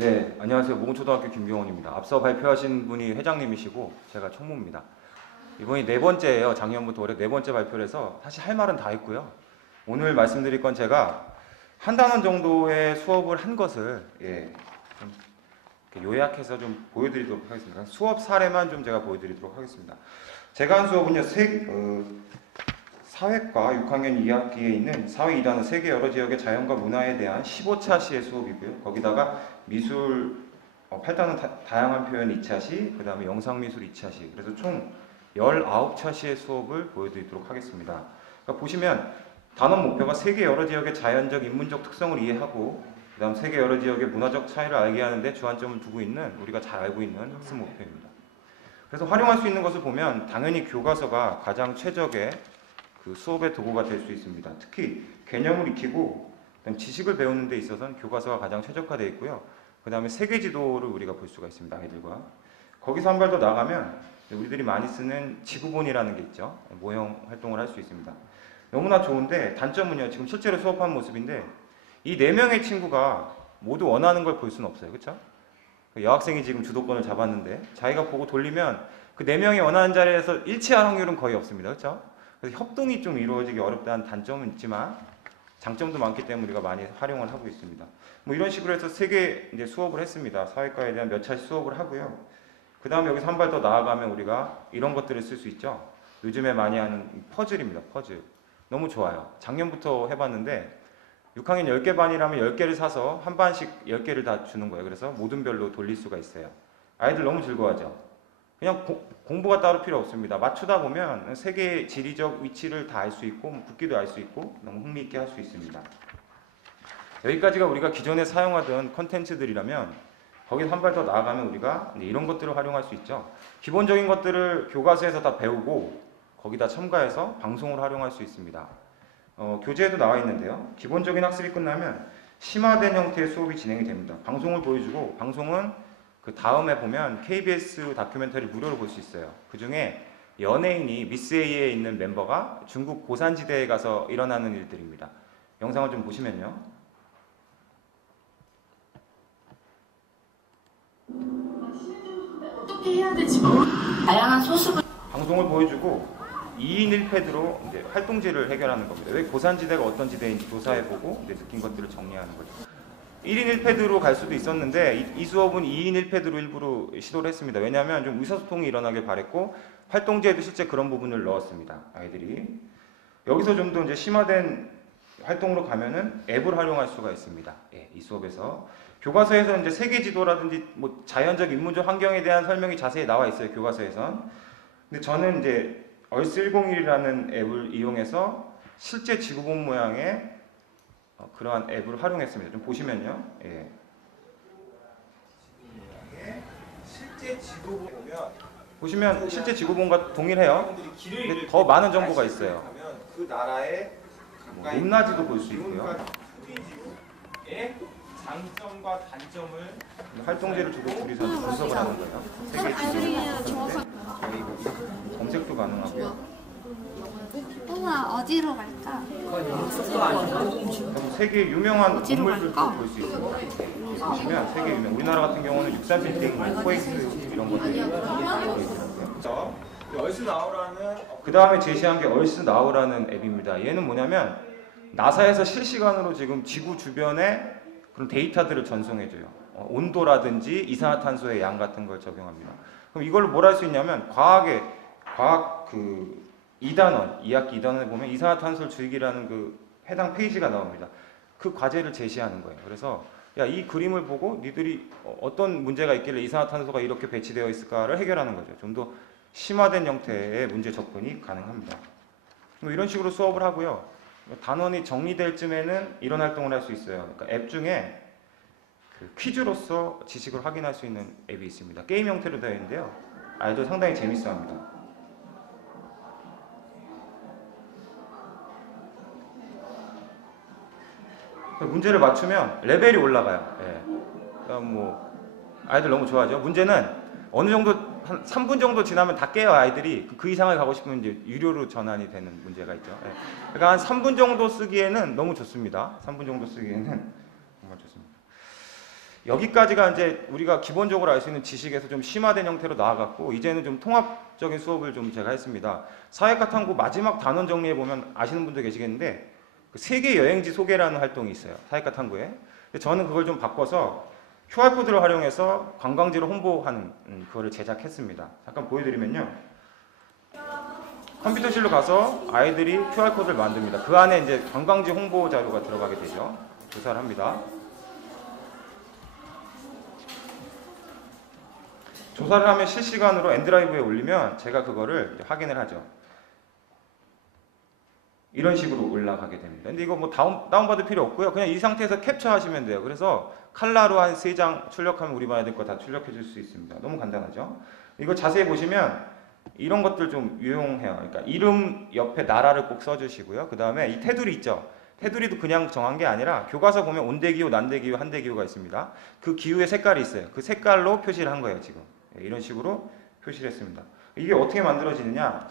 네, 안녕하세요. 모금초등학교 김경원입니다. 앞서 발표하신 분이 회장님이시고 제가 총무입니다. 이번이 네 번째예요. 작년부터 올해 네 번째 발표를 해서 사실 할 말은 다 했고요. 오늘 말씀드릴 건 제가 한 단원 정도의 수업을 한 것을 좀 이렇게 요약해서 좀 보여드리도록 하겠습니다. 수업 사례만 좀 제가 보여드리도록 하겠습니다. 제가 한 수업은요, 사회과 6학년 2학기에 있는 사회 2단원 세계 여러 지역의 자연과 문화에 대한 15차 시의 수업이고요. 거기다가 미술 8단원 다양한 표현 2차 시, 그 다음에 영상미술 2차 시, 그래서 총 19차 시의 수업을 보여드리도록 하겠습니다. 그러니까 보시면 단원 목표가 세계 여러 지역의 자연적, 인문적 특성을 이해하고 그 다음 세계 여러 지역의 문화적 차이를 알게 하는데 주안점을 두고 있는, 우리가 잘 알고 있는 학습 목표입니다. 그래서 활용할 수 있는 것을 보면 당연히 교과서가 가장 최적의 그 수업의 도구가 될 수 있습니다. 특히 개념을 익히고 지식을 배우는 데 있어서는 교과서가 가장 최적화되어 있고요. 그 다음에 세계지도를 우리가 볼 수가 있습니다. 아이들과. 거기서 한 발 더 나가면 우리들이 많이 쓰는 지구본이라는 게 있죠. 모형 활동을 할 수 있습니다. 너무나 좋은데 단점은요. 지금 실제로 수업한 모습인데 이 4명의 친구가 모두 원하는 걸 볼 수는 없어요. 그렇죠? 여학생이 지금 주도권을 잡았는데 자기가 보고 돌리면 그 4명이 원하는 자리에서 일치할 확률은 거의 없습니다. 그렇죠? 그래서 협동이 좀 이루어지기 어렵다는 단점은 있지만 장점도 많기 때문에 우리가 많이 활용을 하고 있습니다. 뭐 이런 식으로 해서 3개 이제 수업을 했습니다. 사회과에 대한 몇 차례 수업을 하고요. 그 다음에 여기서 한 발 더 나아가면 우리가 이런 것들을 쓸 수 있죠. 요즘에 많이 하는 퍼즐입니다. 퍼즐. 너무 좋아요. 작년부터 해봤는데 6학년 10개 반이라면 10개를 사서 한 반씩 10개를 다 주는 거예요. 그래서 모든 별로 돌릴 수가 있어요. 아이들 너무 즐거워하죠. 그냥 공부가 따로 필요 없습니다. 맞추다 보면 세계의 지리적 위치를 다 알 수 있고 국기도 알 수 있고 너무 흥미있게 할 수 있습니다. 여기까지가 우리가 기존에 사용하던 컨텐츠들이라면 거기서 한 발 더 나아가면 우리가 이런 것들을 활용할 수 있죠. 기본적인 것들을 교과서에서 다 배우고 거기다 첨가해서 방송을 활용할 수 있습니다. 교재에도 나와 있는데요. 기본적인 학습이 끝나면 심화된 형태의 수업이 진행이 됩니다. 방송을 보여주고 방송은 그 다음에 보면 KBS 다큐멘터리 무료로 볼 수 있어요. 그 중에 연예인이 미스 A에 있는 멤버가 중국 고산지대에 가서 일어나는 일들입니다. 영상을 좀 보시면요. 어떻게 해야 될지 다양한 소수를 방송을 보여주고 2인 1패드로 이제 활동지를 해결하는 겁니다. 왜 고산지대가 어떤 지대인지 조사해보고 이제 느낀 것들을 정리하는 거죠. 1인 1패드로 갈 수도 있었는데 이 수업은 2인 1패드로 일부러 시도를 했습니다. 왜냐하면 좀 의사소통이 일어나길 바랬고 활동지에도 실제 그런 부분을 넣었습니다. 아이들이. 여기서 좀 더 이제 심화된 활동으로 가면은 앱을 활용할 수가 있습니다. 이 수업에서. 교과서에서 이제 세계지도라든지 뭐 자연적 인문적 환경에 대한 설명이 자세히 나와 있어요. 교과서에선. 근데 저는 이제 얼스 101이라는 앱을 이용해서 실제 지구본 모양의 그러한 앱을 활용했습니다. 좀 보시면요. 실제 지구본 보면 보시면 실제 지구본과 동일해요. 근데 더 많은 정보가 있어요. 그 나라의 높낮이도 볼 수 있고요. 지구의 장점과 단점을 활동지를 두고 둘이서 분석을 하는 거예요. 세계 지도 검색도 가능하고요. 똥아 어디로 갈까? 세계 유명한 건물들도 볼 수 있습니다. 보시면 세계 유명. 우리나라 같은 경우는 63 빌딩, 코엑스 이런 것들이 있더라고요. 얼스 나우라는 그 다음에 제시한 게 얼스 나우라는 앱입니다. 얘는 뭐냐면 나사에서 실시간으로 지금 지구 주변에 그런 데이터들을 전송해줘요. 온도라든지 이산화탄소의 양 같은 걸 적용합니다. 그럼 이걸로 뭘 할 수 있냐면 과학 2단원, 2학기 2단원에 보면 이산화탄소를 줄이기라는 그 해당 페이지가 나옵니다. 그 과제를 제시하는 거예요. 그래서 야, 이 그림을 보고 니들이 어떤 문제가 있길래 이산화탄소가 이렇게 배치되어 있을까를 해결하는 거죠. 좀 더 심화된 형태의 문제 접근이 가능합니다. 뭐 이런 식으로 수업을 하고요. 단원이 정리될 쯤에는 이런 활동을 할 수 있어요. 그러니까 앱 중에 그 퀴즈로서 지식을 확인할 수 있는 앱이 있습니다. 게임 형태로 되어 있는데요. 아이들 상당히 재밌어합니다. 문제를 맞추면 레벨이 올라가요. 그러니까 뭐 아이들 너무 좋아하죠. 문제는 어느 정도 한 3분 정도 지나면 다 깨요. 아이들이 그 이상을 가고 싶으면 이제 유료로 전환이 되는 문제가 있죠. 그러니까 한 3분 정도 쓰기에는 너무 좋습니다. 3분 정도 쓰기에는 정말 좋습니다. 여기까지가 이제 우리가 기본적으로 알 수 있는 지식에서 좀 심화된 형태로 나아갔고, 이제는 좀 통합적인 수업을 좀 제가 했습니다. 사회과 탐구 마지막 단원 정리해 보면 아시는 분도 계시겠는데, 그 세계 여행지 소개라는 활동이 있어요. 사회과 탐구에. 근데 저는 그걸 좀 바꿔서 QR코드를 활용해서 관광지를 홍보하는 그거를 제작했습니다. 잠깐 보여드리면요. 컴퓨터실로 가서 아이들이 QR코드를 만듭니다. 그 안에 이제 관광지 홍보 자료가 들어가게 되죠. 조사를 합니다. 조사를 하면 실시간으로 엔드라이브에 올리면 제가 그거를 이제 확인을 하죠. 이런 식으로 올라가게 됩니다. 근데 이거 뭐 다운받을 필요 없고요. 그냥 이 상태에서 캡처하시면 돼요. 그래서 칼라로 한 3장 출력하면 우리 봐야 될 거 다 출력해 줄 수 있습니다. 너무 간단하죠? 이거 자세히 보시면 이런 것들 좀 유용해요. 그러니까 이름 옆에 나라를 꼭 써주시고요. 그 다음에 이 테두리 있죠? 테두리도 그냥 정한 게 아니라 교과서 보면 온대기호, 난대기호, 한대기호가 있습니다. 그 기호의 색깔이 있어요. 그 색깔로 표시를 한 거예요, 지금. 이런 식으로 표시를 했습니다. 이게 어떻게 만들어지느냐?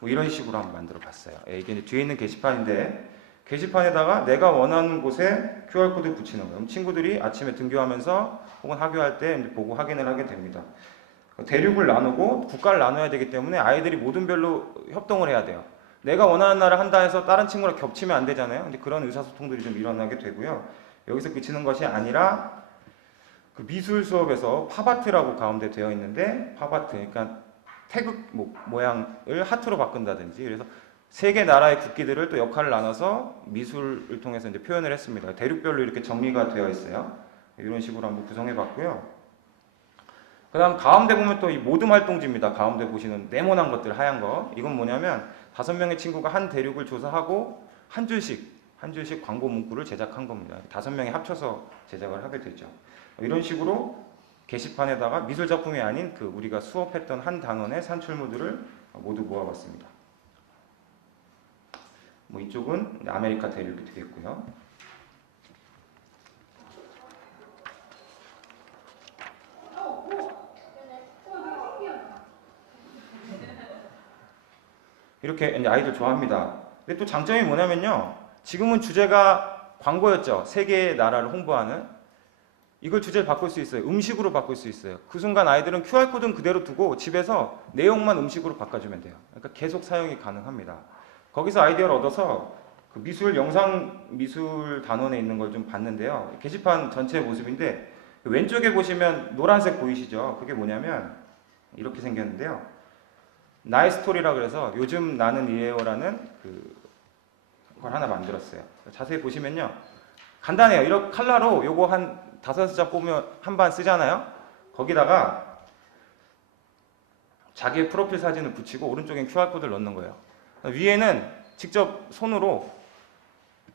뭐 이런 식으로 한번 만들어 봤어요. 이게 이제 뒤에 있는 게시판인데, 게시판에다가 내가 원하는 곳에 QR코드를 붙이는 거예요. 그럼 친구들이 아침에 등교하면서 혹은 하교할 때 이제 보고 확인을 하게 됩니다. 대륙을 나누고 국가를 나눠야 되기 때문에 아이들이 모든 별로 협동을 해야 돼요. 내가 원하는 나라 한다 해서 다른 친구랑 겹치면 안 되잖아요. 근데 그런 의사소통들이 좀 일어나게 되고요. 여기서 그치는 것이 아니라 그 미술 수업에서 팝아트라고 가운데 되어 있는데, 팝아트, 그러니까 태극 모양을 하트로 바꾼다든지, 그래서 세 개 나라의 국기들을 또 역할을 나눠서 미술을 통해서 이제 표현을 했습니다. 대륙별로 이렇게 정리가 되어 있어요. 이런 식으로 한번 구성해 봤고요. 그 다음 가운데 보면 또 이 모듬 활동지입니다. 가운데 보시는 네모난 것들, 하얀 거. 이건 뭐냐면 5명의 친구가 한 대륙을 조사하고 한 줄씩 광고 문구를 제작한 겁니다. 5명이 합쳐서 제작을 하게 되죠. 이런 식으로 게시판에다가 미술 작품이 아닌 그 우리가 수업했던 한 단원의 산출물들을 모두 모아봤습니다. 뭐 이쪽은 아메리카 대륙이 되겠고요. 이렇게 이제 아이들 좋아합니다. 근데 또 장점이 뭐냐면요. 지금은 주제가 광고였죠. 세계의 나라를 홍보하는. 이걸 주제를 바꿀 수 있어요. 음식으로 바꿀 수 있어요. 그 순간 아이들은 QR코드는 그대로 두고 집에서 내용만 음식으로 바꿔주면 돼요. 그러니까 계속 사용이 가능합니다. 거기서 아이디어를 얻어서 그 영상 미술 단원에 있는 걸 좀 봤는데요. 게시판 전체 모습인데 왼쪽에 보시면 노란색 보이시죠? 그게 뭐냐면 이렇게 생겼는데요. 나의 스토리라 그래서 요즘 나는 이래요라는 그걸 하나 만들었어요. 자세히 보시면요. 간단해요. 이렇게 칼라로 요거 한 5장 뽑으면 한 반 쓰잖아요. 거기다가 자기의 프로필 사진을 붙이고 오른쪽엔 QR코드를 넣는 거예요. 위에는 직접 손으로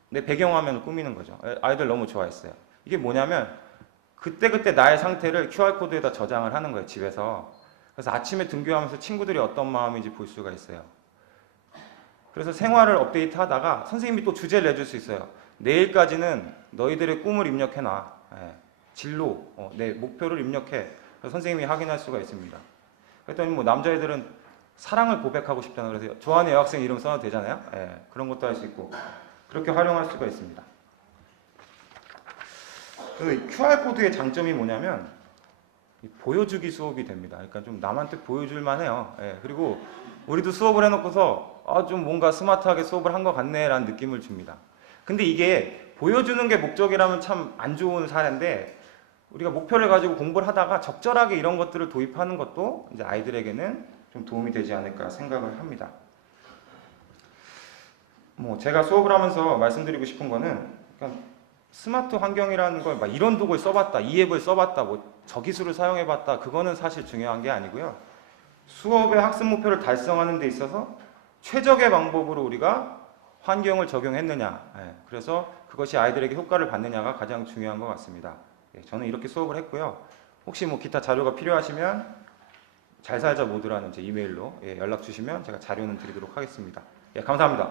내 배경화면을 꾸미는 거죠. 아이들 너무 좋아했어요. 이게 뭐냐면 그때그때 나의 상태를 QR코드에다 저장을 하는 거예요. 집에서. 그래서 아침에 등교하면서 친구들이 어떤 마음인지 볼 수가 있어요. 그래서 생활을 업데이트 하다가 선생님이 또 주제를 내줄 수 있어요. 내일까지는 너희들의 꿈을 입력해놔. 진로, 내 목표를 입력해. 그래서 선생님이 확인할 수가 있습니다. 그랬더니 뭐 남자애들은 사랑을 고백하고 싶잖아요. 그래서 좋아하는 여학생 이름 써도 되잖아요. 그런 것도 할 수 있고 그렇게 활용할 수가 있습니다. 그 QR코드의 장점이 뭐냐면 보여주기 수업이 됩니다. 그러니까 좀 남한테 보여줄만 해요. 그리고 우리도 수업을 해놓고서 좀 뭔가 스마트하게 수업을 한 것 같네 라는 느낌을 줍니다. 근데 이게 보여주는 게 목적이라면 참 안 좋은 사례인데, 우리가 목표를 가지고 공부를 하다가 적절하게 이런 것들을 도입하는 것도 이제 아이들에게는 좀 도움이 되지 않을까 생각을 합니다. 뭐 제가 수업을 하면서 말씀드리고 싶은 거는, 그러니까 스마트 환경이라는 걸 막 이런 도구를 써봤다, 이 앱을 써봤다, 뭐 저 기술을 사용해봤다, 그거는 사실 중요한 게 아니고요. 수업의 학습 목표를 달성하는 데 있어서 최적의 방법으로 우리가 환경을 적용했느냐, 그래서 그것이 아이들에게 효과를 받느냐가 가장 중요한 것 같습니다. 저는 이렇게 수업을 했고요. 혹시 뭐 기타 자료가 필요하시면 잘살자 모드라는 제 이메일로 연락 주시면 제가 자료는 드리도록 하겠습니다. 감사합니다.